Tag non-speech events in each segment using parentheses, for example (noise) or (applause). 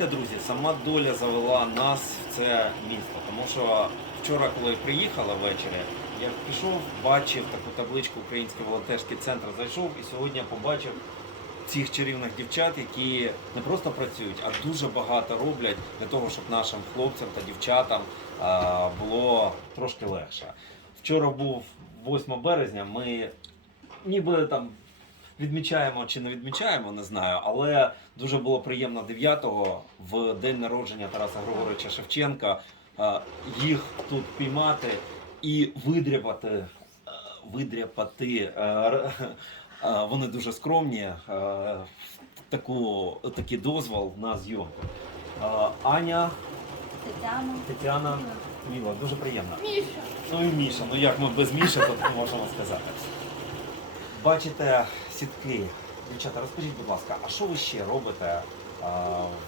знаєте, друзі, сама доля завела нас в це місто. Тому що вчора, коли приїхала ввечері, я пішов, бачив таку табличку Український волонтерський центр, зайшов і сьогодні побачив цих чарівних дівчат, які не просто працюють, а дуже багато роблять для того, щоб нашим хлопцям та дівчатам було трошки легше. Вчора був 8 березня. Ми ніби там відмічаємо чи не відмічаємо, не знаю, але дуже було приємно 9-го в день народження Тараса Григоровича Шевченка їх тут піймати і видряпати. е, Видряпати. е, е, Вони дуже скромні. Таку, такий дозвол на зйомку. Аня, Тетяна. Тетяна, Міла, дуже приємно. Міша. Ну і Міша, ну як ми без Міші тут можемо сказати. Бачите сітки. Дівчата, розкажіть, будь ласка, а що ви ще робите а,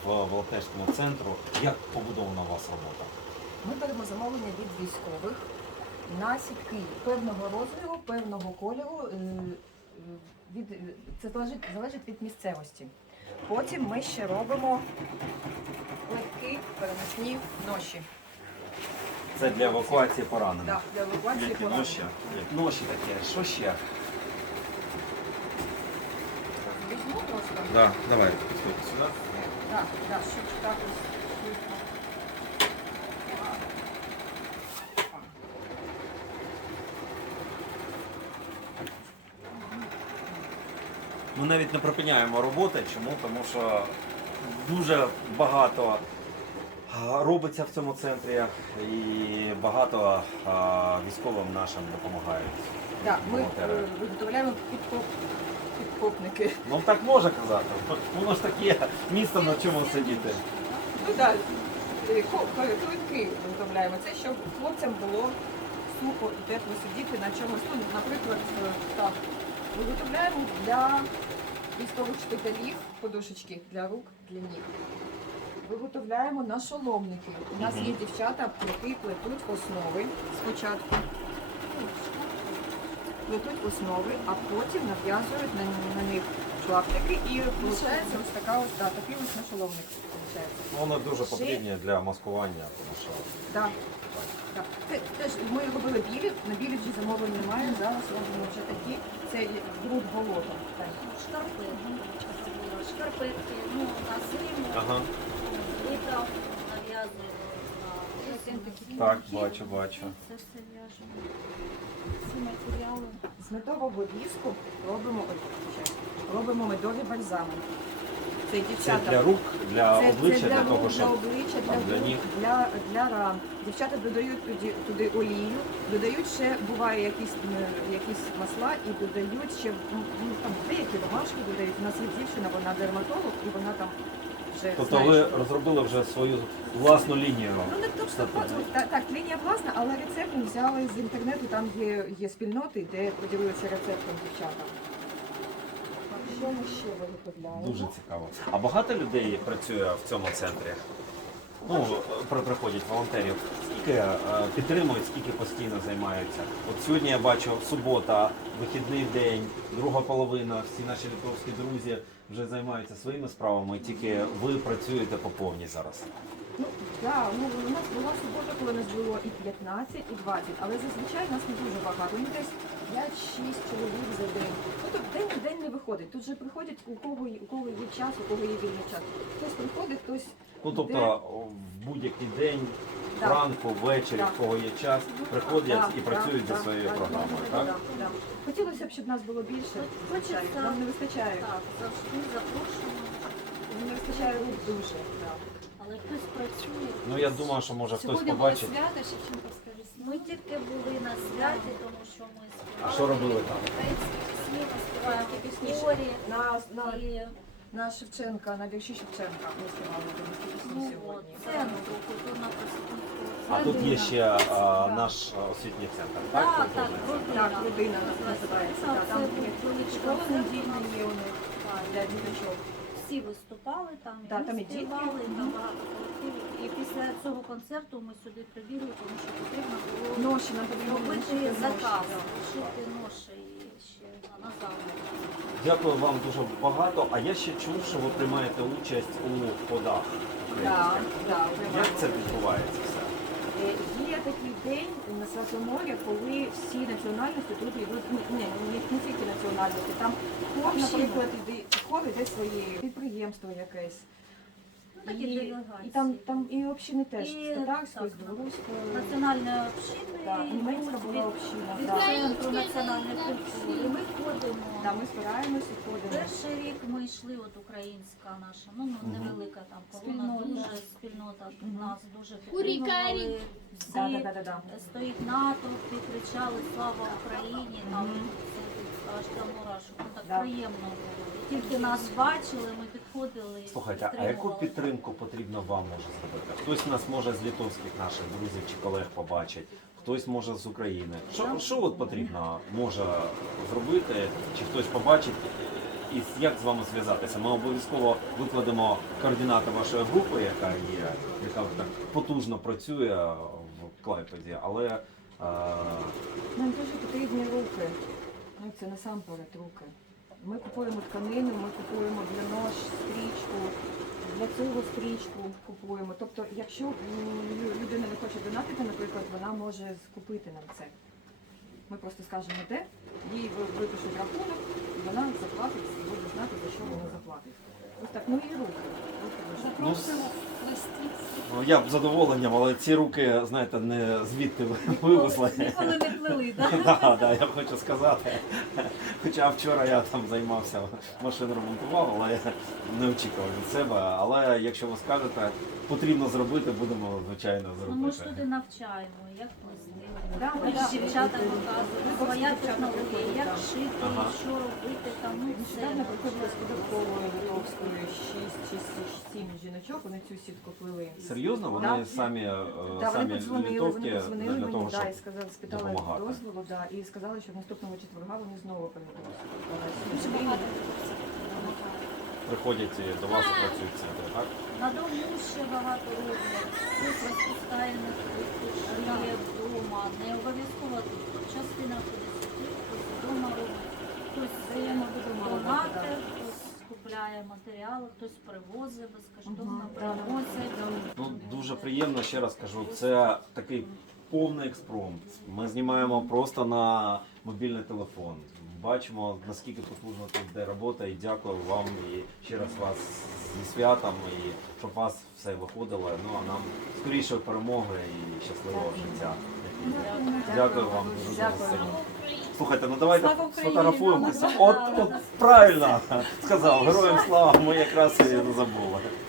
в волонтерському центру? Як побудована у вас робота? Ми беремо замовлення від військових на сітки певного розміру, певного кольору. е, е, Від, це залежить, залежить від місцевості. Потім ми ще робимо легкі переносні ноші. Це для евакуації поранених. Так, для евакуації поранених. ноші? Ноші таке, що ще? Візьму просто. Да, давай, підходьте сюди. Так, так, так ось. Ми навіть не припиняємо роботи. Чому? Тому що дуже багато робиться в цьому центрі і багато а, військовим нашим допомагають. Так, ми волонтери. е, виготовляємо підкоп, підкопники. Ну так можна казати. Воно ж таке місто на чому сидіти. Ну так, е, квитки виготовляємо. Це щоб хлопцям було сухо і тепло сидіти на чомусь. Ну, наприклад, е, так. Виготовляємо для військових шпиталів подушечки для рук, для ніг. Виготовляємо на шоломники. У нас є дівчата, які плетуть основи спочатку. Плетуть основи, а потім нав'язують на, на них клаптики і виходить ось така ось да, такий ось нашоломник. виходить. Воно дуже потрібні для маскування, тому що Так. Так. Те- Теж ми робили білі, на білі вже замовлень немає, зараз робимо вже такі. Це груд болото. Так. Шкарпетки. Шкарпетки. Ну, на зиму. ага. Літа нав'язуємо на. Так, бачу, бачу. Це все в'яжемо. Всі матеріали. З медового віску робимо, робимо медові бальзами. Це Це для рук, для Це- обличчя, це для рук, того, для щоб обличчя, для, для рук, ніг. для, для ран. Дівчата додають туди, туди олію, додають ще, буває якісь, якісь масла і додають ще ну, там деякі ромашки додають. У нас є дівчина, вона дерматолог і вона там вже Тобто ви розробили вже свою власну лінію. Ну не то, що ну, так, так, лінія власна, але рецепт ми взяли з інтернету, там є, є спільноти, де поділилися рецептом дівчата. Що ми ще виготовляємо? Дуже цікаво. А багато людей працює в цьому центрі? Ну, приходять волонтерів. Скільки е, підтримують, скільки постійно займаються? От сьогодні я бачу субота, вихідний день, друга половина, всі наші литовські друзі вже займаються своїми справами, тільки ви працюєте по повній зараз. Ну, да, ну, у нас була субота, коли нас було і 15, і 20, але зазвичай нас не дуже багато. Ну, десь 5-6 чоловік за день. Ну, тобто день в день не виходить. Тут же приходять у кого, є- у кого є час, у кого є вільний час. Хтось приходить, хтось Ну тобто о, в будь-який день, Так. вранку, ввечері, Так. в кого є час, приходять Так, і так, працюють за своєю так, програмою, так, так? так. Хотілося б, щоб нас було більше. Хочеться. звичайно. Нам не вистачає. Так, завжди запрошуємо. Не вистачає рук дуже. так. Але хтось працює. Ну я думаю, що може хтось Сьогодні було побачить. свято, Шевченко, скажи. Ми тільки були на святі, тому що ми співали. А що робили там? Українські пісні, ми співаємо пісні? На, на, І на Шевченка, на вірші Шевченка ми співали українські пісні ну, сьогодні. це ну, культурна просвітництва. А тут є ще а, наш освітній центр, так? Так, так, культурний? Так, людина називається. Так, да, Там є школа недільна є у них для діточок. Всі виступали там, і Да, ми там і дітки. співали, і там багато колективів. І після цього концерту ми сюди прибігли, тому що потрібно було Ноші нам потрібно робити ноші, заказ, ноші, шити ноші і ще на- на завтра. Дякую вам дуже багато. А я ще чув, що ви приймаєте участь у ходах. Да, да, Як це відбувається все? Е, Є такий день на Святому морі, коли всі національності тут йдуть, ні, ні, не, не тільки національності, там хор, наприклад, іде, хор іде своє підприємство якесь. Ну, такі І, делегації. і там, там і общини теж, І, з татарської, з так, білоруської. Національної общини, Да, німецька була община. від Да. центру національної культури. Ми ходимо. Да, ми збираємося і ходимо. Перший рік ми йшли, от українська наша, ну ну, невелика там колона, Спільнота. дуже спільнота Мгм. нас дуже Курікарі. підтримували. Всі Да, да, да, да, да. стоїть натовп і кричали Слава Україні! Там Мгм. це аж до мурашок. Ну так приємно було. Тільки нас бачили, ми підходили. і Слухайте, а яку підтримували. підтримку потрібно вам може зробити? Хтось нас може з литовських наших друзів чи колег побачить, хтось може з України. Що, що от потрібно може зробити, чи хтось побачить? І як з вами зв'язатися? Ми обов'язково викладемо координати вашої групи, яка є, яка так потужно працює в Клайпеді, але е, Нам дуже потрібні руки. Ну, це насамперед руки. Ми купуємо тканину, ми купуємо для нож, стрічку, для цього стрічку купуємо. Тобто, якщо людина не хоче донатити, наприклад, вона може скупити нам це. Ми просто скажемо де, їй випишуть рахунок, і вона заплатить і буде знати, за що вона заплатить. Ось так, ну і руки. Руки дуже. Ну, ну, я б з задоволенням, але ці руки, знаєте, не звідти вивезли. Ніколи не плели, так? (laughs) Да, да, я хочу сказати. Хоча вчора я там займався, машину ремонтував, але я не очікував від себе. Але якщо ви скажете, потрібно зробити, будемо звичайно Ну, ми ж туди навчаємо, як Ми да. ж дівчата показують, своя технологія, як шити, Ага. що робити там, ну все. Нещодавно приходили з податкової литовської 6 чи 7 жіночок, вони цю сітку плели. Серйозно, вони Да. самі, е, Да, вони самі подзвонили, вони літовки подзвонили для мені, того, да, щоб і сказали, спитали допомагати. дозволу, да, і сказали, що наступного четверга вони знову прийдуть. Дуже багато приходять і до вас і працюють в центрі, так? На дому ще багато роблять. Хтось розпускає на вдома. Не обов'язково тут. Частина ходить сюди, хтось вдома робить, хтось донатер, купляє матеріали, хтось привозить безкоштовно, приносять. Ну дуже приємно, ще раз кажу, це такий повний експромт. Ми знімаємо просто на мобільний телефон. Бачимо наскільки потужно тут йде робота, і дякую вам і ще раз вас зі святом, і щоб у вас все виходило. Ну а нам скоріше перемоги і щасливого життя. Дякую вам дуже за Дякую. Слухайте, ну давайте сфотографуємося. От, от правильно сказав, героям слава, ми якраз і не забули.